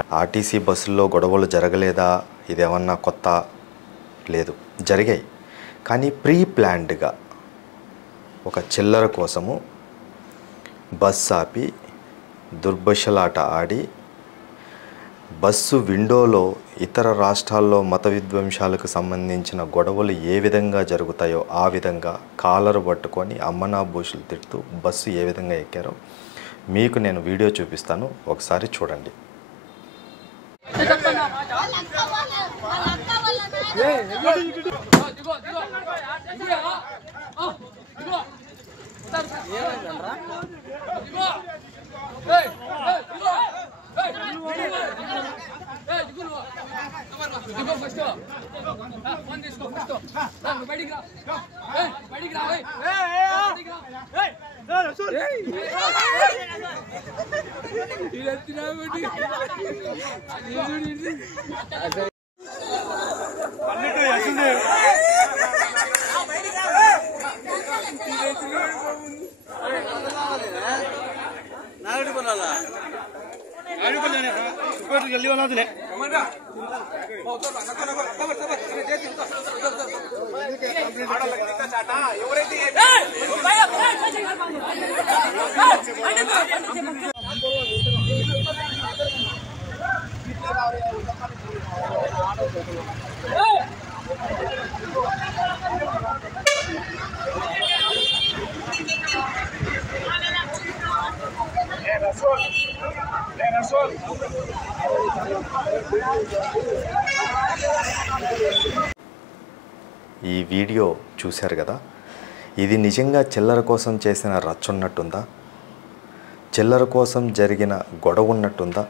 RTC బస్సుల్లో గొడవలు జరగలేదా? ఇదేమన్నా కొత్త? లేదు, జరిగాయి. కానీ ప్రీ ప్లాన్డ్గా ఒక చిల్లర కోసము బస్ ఆపి దుర్భషలాట ఆడి బస్సు విండోలో ఇతర రాష్ట్రాల్లో మత విద్వేషాలకు సంబంధించిన గొడవలు ఏ విధంగా జరుగుతాయో ఆ విధంగా కాలరు పట్టుకొని అమ్మనా బూషులు తిడుతూ బస్సు ఏ విధంగా ఎక్కారో మీకు నేను వీడియో చూపిస్తాను, ఒకసారి చూడండి. ఈ వీడియో చూశారు కదా, ఇది నిజంగా చిల్లర కోసం చేసిన రచ్చ ఉన్నట్టుందా? చిల్లర కోసం జరిగిన గొడవ ఉన్నట్టుందా?